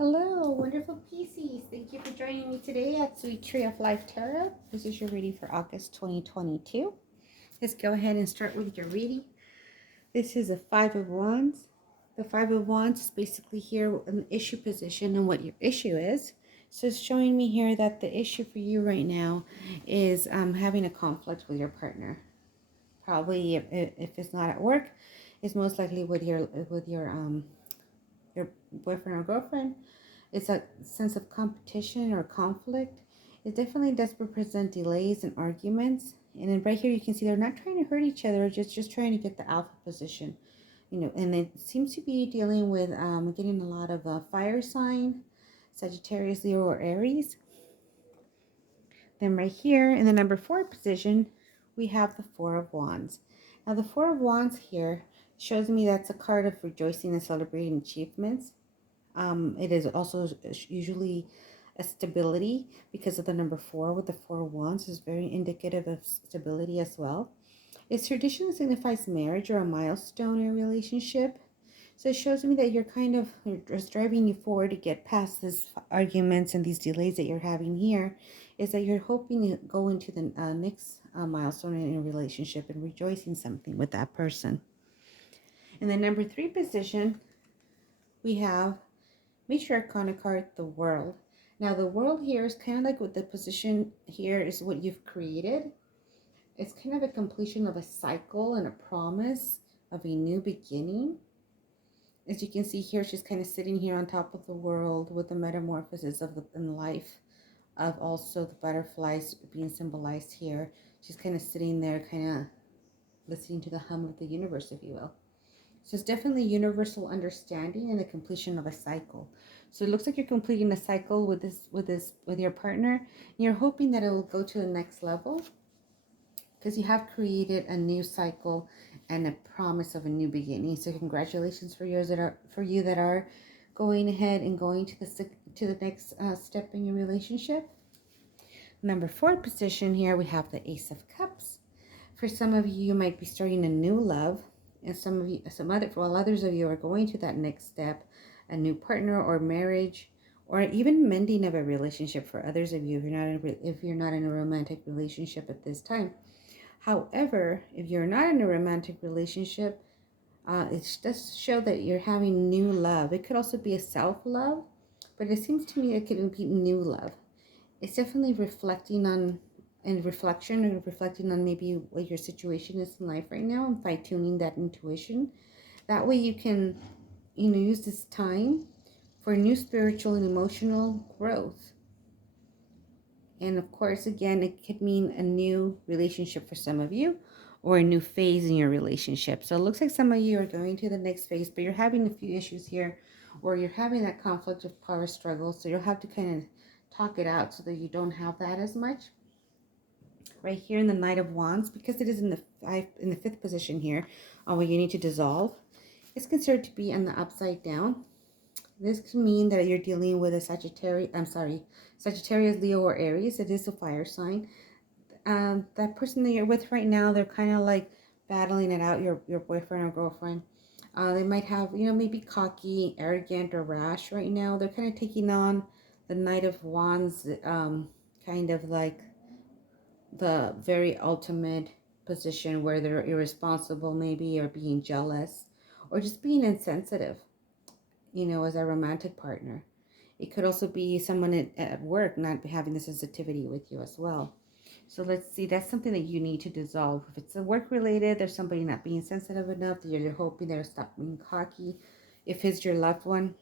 Hello, wonderful Pisces. Thank you for joining me today at Sweet Tree of Life Tarot. This is your reading for August 2022. Let's go ahead and start with your reading. This is a Five of Wands. The Five of Wands is basically here an issue position and what your issue is. So it's showing me here that the issue for you right now is having a conflict with your partner. Probably if it's not at work, it's most likely with your boyfriend or girlfriend. It's a sense of competition or conflict. It definitely does represent delays and arguments. And then right here you can see they're not trying to hurt each other, just trying to get the alpha position. And it seems to be dealing with getting a lot of fire sign, Sagittarius, Leo, or Aries. Then right here in the number 4 position, we have the Four of Wands. Now the Four of Wands here shows me that's a card of rejoicing and celebrating achievements. It is also usually a stability because of the number 4 with the Four of Wands is very indicative of stability as well. It traditionally signifies marriage or a milestone in a relationship. So it shows me that it's driving you forward to get past these arguments and these delays that you're having here, is that you're hoping to go into the next milestone in a relationship and rejoicing something with that person. In the number 3 position, we have Major Arcana card, the World. Now the World here is kind of like what the position here is what you've created. It's kind of a completion of a cycle and a promise of a new beginning. As you can see here, she's kind of sitting here on top of the world with the metamorphosis of in life of also the butterflies being symbolized here. She's kind of sitting there, kind of listening to the hum of the universe, if you will. So it's definitely universal understanding and the completion of a cycle. So it looks like you're completing a cycle with your partner, and you're hoping that it will go to the next level because you have created a new cycle and a promise of a new beginning. So congratulations for you that are going ahead and going to the next step in your relationship. Number 4 position here, we have the Ace of Cups. For some of you, you might be starting a new love, and while others of you are going to that next step, a new partner or marriage, or even mending of a relationship. For others of you, if you're not in a romantic relationship at this time. However, if you're not in a romantic relationship, it does show that you're having new love. It could also be a self-love, but it seems to me it could be new love. It's definitely reflecting on maybe what your situation is in life right now and fine-tuning that intuition. That way you can, use this time for new spiritual and emotional growth. And of course, again, it could mean a new relationship for some of you or a new phase in your relationship. So it looks like some of you are going to the next phase, but you're having a few issues here or you're having that conflict of power struggle. So you'll have to kind of talk it out so that you don't have that as much. Right here in the Knight of Wands, because it is in the 5th position here, where you need to dissolve, it's considered to be on the upside down. This can mean that you're dealing with a Sagittarius, Leo, or Aries. It is a fire sign. That person that you're with right now, they're kind of like battling it out, your boyfriend or girlfriend. They might have, maybe cocky, arrogant, or rash right now. They're kind of taking on the Knight of Wands, kind of like the very ultimate position where they're irresponsible maybe, or being jealous, or just being insensitive, as a romantic partner. It could also be someone at work not having the sensitivity with you as well. So let's see, that's something that you need to dissolve. If it's a work related, there's somebody not being sensitive enough that you're hoping they'll stop being cocky. If it's your loved one,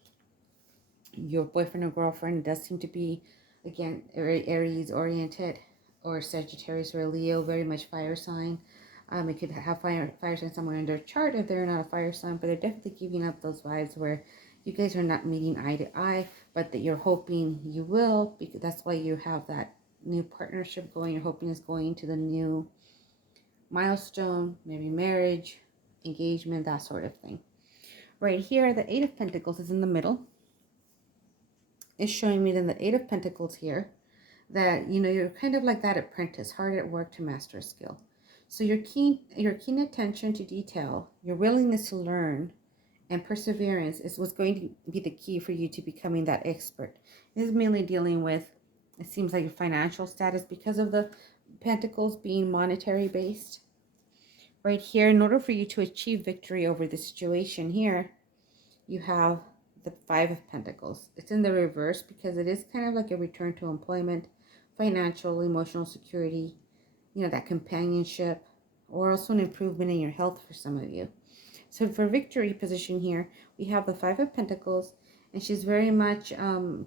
your boyfriend or girlfriend, does seem to be, again, Aries oriented, or Sagittarius or Leo, very much fire sign. It could have fire sign somewhere in their chart if they're not a fire sign, but they're definitely giving up those vibes where you guys are not meeting eye to eye, but that you're hoping you will, because that's why you have that new partnership going. You're hoping it's going to the new milestone, maybe marriage, engagement, that sort of thing. Right here, the 8 of Pentacles is in the middle. It's showing me then the 8 of Pentacles here, that you're kind of like that apprentice, hard at work to master a skill. So your keen attention to detail, your willingness to learn, And perseverance is what's going to be the key for you to becoming that expert. This is mainly dealing with, it seems like, your financial status because of the pentacles being monetary based. Right here, in order for you to achieve victory over the situation here, you have the Five of Pentacles. It's in the reverse because it is kind of like a return to employment, financial, emotional security, that companionship, or also an improvement in your health for some of you. So for victory position here, we have the Five of Pentacles, and she's very much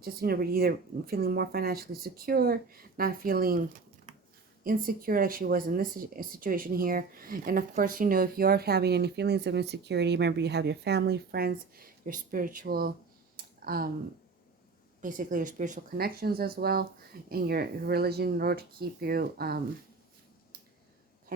just, either feeling more financially secure, not feeling insecure like she was in this situation here. And of course, if you're having any feelings of insecurity, remember you have your family, friends, your spiritual, basically your spiritual connections as well, and your religion in order to keep you kind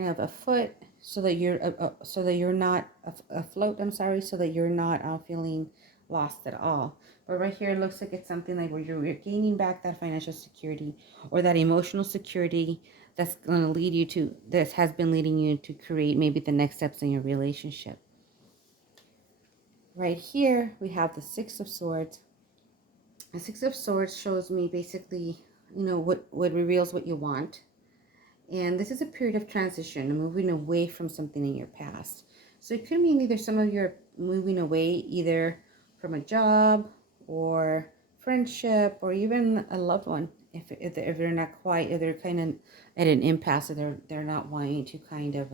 of afoot, so that you're not afloat. I'm sorry, so that you're not feeling lost at all. But right here, it looks like it's something like where you're gaining back that financial security or that emotional security that's going to lead you to, this has been leading you to create maybe the next steps in your relationship. Right here, we have the Six of Swords. The Six of Swords shows me basically, what reveals what you want. And this is a period of transition, moving away from something in your past. So it could mean either some of you are moving away either from a job or friendship or even a loved one. If they're not quite, if they're kind of at an impasse, or they're not wanting to kind of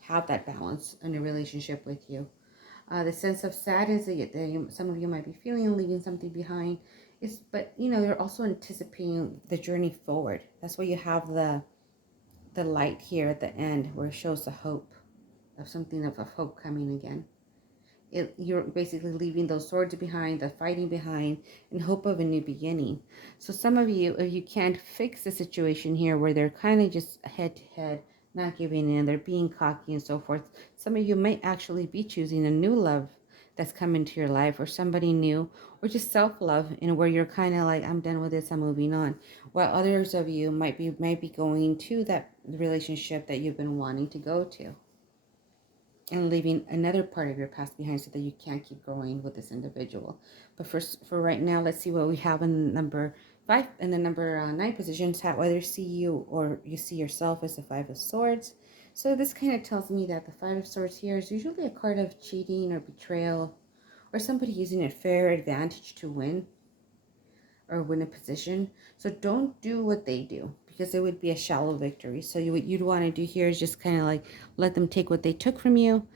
have that balance in a relationship with you. The sense of sadness that some of you might be feeling, leaving something behind, but they're also anticipating the journey forward. That's why you have the light here at the end, where it shows the hope of something of hope coming again. You're basically leaving those swords behind, the fighting behind, in hope of a new beginning. So some of you, if you can't fix the situation here where they're kind of just head to head, not giving in, they're being cocky and so forth, some of you might actually be choosing a new love that's come into your life, or somebody new, or just self-love, where you're kind of like, I'm done with this, I'm moving on. While others of you might be going to that relationship that you've been wanting to go to, and leaving another part of your past behind so that you can't keep growing with this individual. But for right now, let's see what we have in number 5 and the number 9 positions. How others see you or you see yourself as the Five of Swords. So this kind of tells me that the Five of Swords here is usually a card of cheating or betrayal, or somebody using a fair advantage to win or win a position. So don't do what they do, because it would be a shallow victory. So what you'd want to do here is just kind of like let them take what they took from you,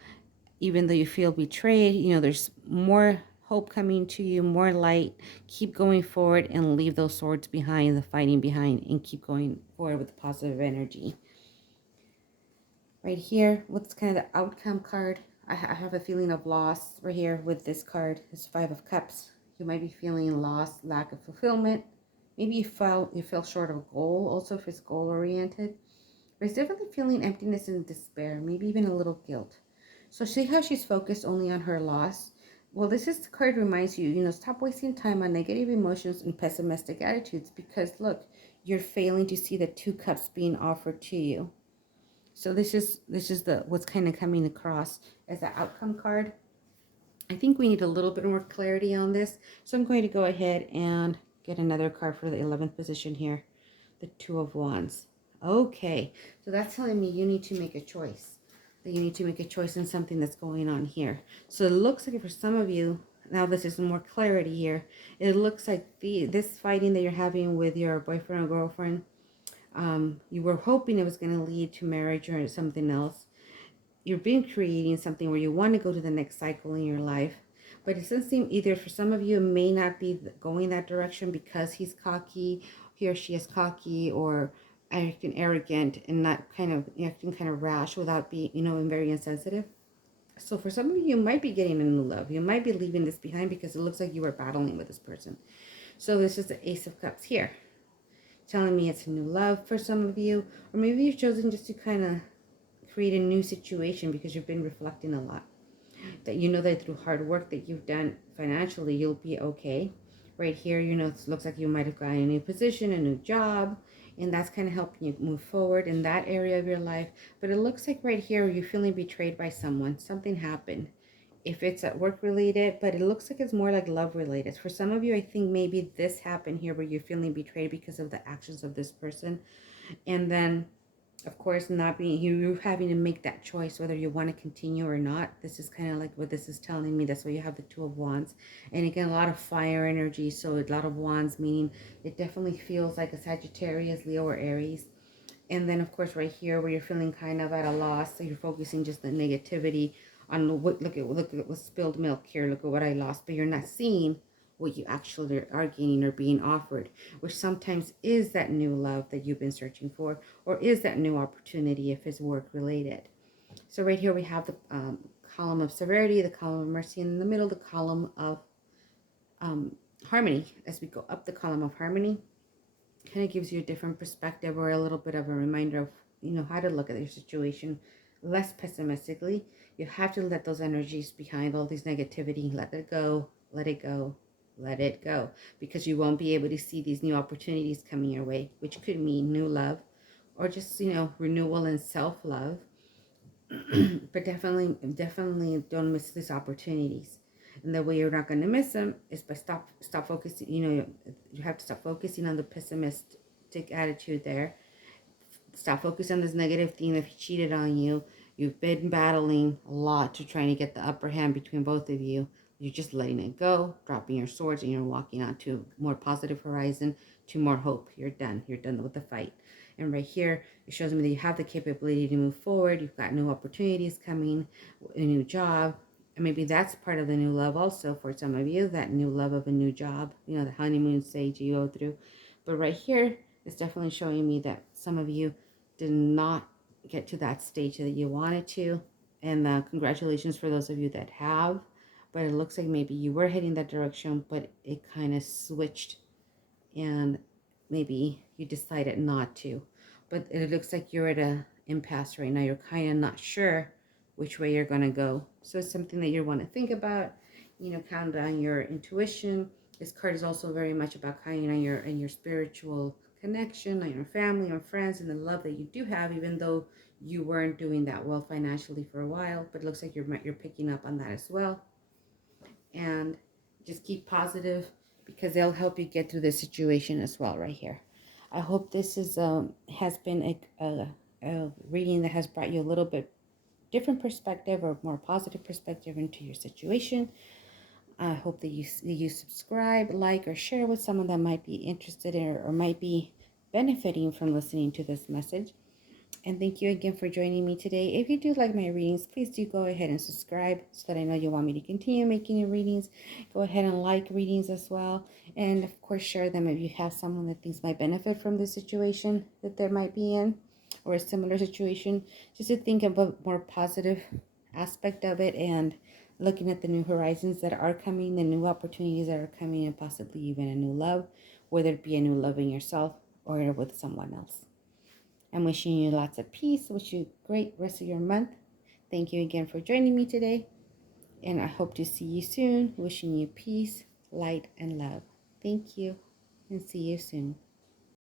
even though you feel betrayed. There's more hope coming to you, more light. Keep going forward and leave those swords behind, the fighting behind, and keep going forward with positive energy. Right here, what's kind of the outcome card? I have a feeling of loss right here with this card. It's Five of Cups. You might be feeling lost, lack of fulfillment. Maybe you fell short of a goal, also if it's goal oriented. But it's definitely feeling emptiness and despair, maybe even a little guilt. So see how she's focused only on her loss? Well, this card reminds you, stop wasting time on negative emotions and pessimistic attitudes, because look, you're failing to see the two cups being offered to you. So this is what's kind of coming across as the outcome card. I think we need a little bit more clarity on this. So I'm going to go ahead and get another card for the 11th position here. The Two of Wands. Okay, so that's telling me you need to make a choice. That you need to make a choice in something that's going on here. So it looks like for some of you, now this is more clarity here. It looks like this fighting that you're having with your boyfriend or girlfriend, you were hoping it was going to lead to marriage or something else. You've been creating something where you want to go to the next cycle in your life. But it doesn't seem, either for some of you, it may not be going that direction because he's cocky, he or she is cocky, or acting arrogant and not acting kind of rash without being, and very insensitive. So for some of you, you might be getting a new love. You might be leaving this behind because it looks like you were battling with this person. So this is the Ace of Cups here, telling me it's a new love for some of you. Or maybe you've chosen just to kind of create a new situation because you've been reflecting a lot. That that through hard work that you've done financially, you'll be okay. Right here, it looks like you might have gotten a new position, a new job, and that's kind of helping you move forward in that area of your life. But it looks like right here, you're feeling betrayed by someone. Something happened. if it's at work related, but it looks like it's more like love related. For some of you, I think maybe this happened here where you're feeling betrayed because of the actions of this person. And then, of course, not being you having to make that choice whether you want to continue or not. This is kind of like what this is telling me. That's why you have the Two of Wands. And again, a lot of fire energy. So a lot of wands, meaning it definitely feels like a Sagittarius, Leo, or Aries. And then, of course, right here where you're feeling kind of at a loss, so you're focusing just the negativity on what, look at what spilled milk here, look at what I lost, but you're not seeing what you actually are gaining or being offered, which sometimes is that new love that you've been searching for, or is that new opportunity if it's work related. So right here we have the column of severity, the column of mercy, and in the middle the column of harmony. As we go up the column of harmony, kind of gives you a different perspective or a little bit of a reminder of, you know, how to look at your situation less pessimistically. You have to let those energies behind all these negativity, let it go, let it go, let it go, because you won't be able to see these new opportunities coming your way, which could mean new love or just, you know, renewal and self-love. But definitely don't miss these opportunities. And the way you're not going to miss them is by stop focusing. You know, you have to stop focusing on the pessimistic attitude there. Stop focusing on this negative thing that he cheated on you. You've been battling a lot to trying to get the upper hand between both of you. You're just letting it go, dropping your swords, and you're walking on to a more positive horizon, to more hope. You're done. You're done with the fight. And right here, it shows me that you have the capability to move forward. You've got new opportunities coming, a new job. And maybe that's part of the new love also for some of you, that new love of a new job, you know, the honeymoon stage you go through. But right here, it's definitely showing me that some of you did not get to that stage that you wanted to. And congratulations for those of you that have. But it looks like maybe you were heading that direction, but it kind of switched and maybe you decided not to. But it looks like you're at an impasse right now. You're kind of not sure which way you're going to go. So it's something that you want to think about. You know, count on your intuition. This card is also very much about counting on your spiritual connection, on your family, on friends, and the love that you do have, even though you weren't doing that well financially for a while. But it looks like you're picking up on that as well. And just keep positive, because they'll help you get through this situation as well right here. I hope this is has been a reading that has brought you a little bit different perspective or more positive perspective into your situation. I hope that you subscribe, like, or share with someone that might be interested in or might be benefiting from listening to this message. And thank you again for joining me today. If you do like my readings, please do go ahead and subscribe so that I know you want me to continue making your readings. Go ahead and like readings as well. And of course, share them if you have someone that thinks might benefit from this situation that they might be in, or a similar situation, just to think about more positive aspect of it and looking at the new horizons that are coming, the new opportunities that are coming, and possibly even a new love, whether it be a new love in yourself or with someone else. I'm wishing you lots of peace. Wish you a great rest of your month. Thank you again for joining me today. And I hope to see you soon. Wishing you peace, light, and love. Thank you. And see you soon.